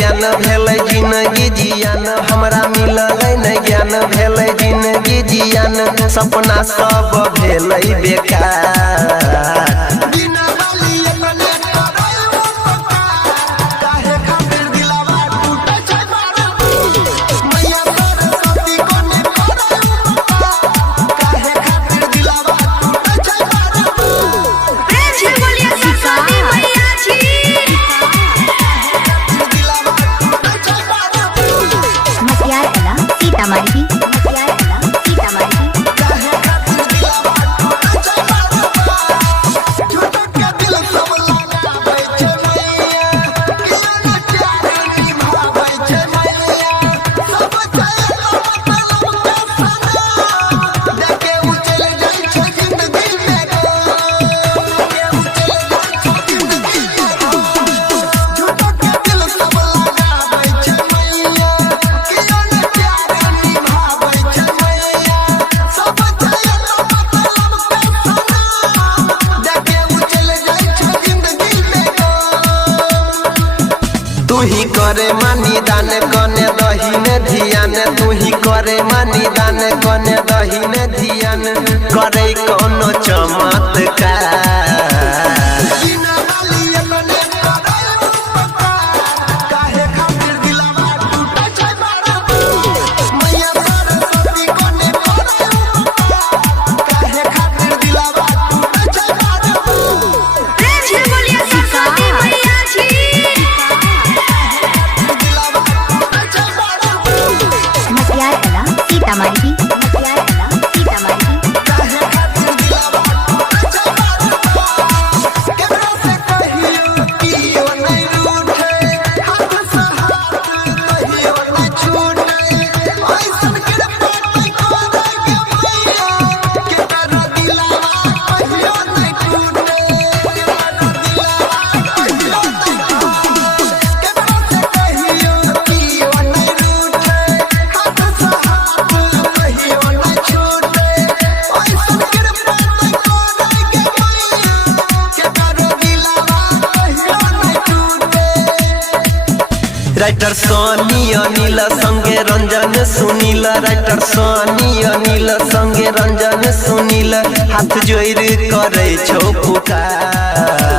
ज्ञान भेलै जिंदगी जियान हमरा मिललै न ज्ञान भेलै जिंदगी जियान सपना सब भेलै बेकार। तू ही करे मानी दान कने दहीने ध्यान तू ही करे मानी दान कने दहीने ध्यान करे कोनो चमत्कार। राइटर सोनी अनिल संगे रंजन सुनील राइटर सोनी अनिल संगे रंजन सुनील हाथ जोड़ करे छौ पुकार।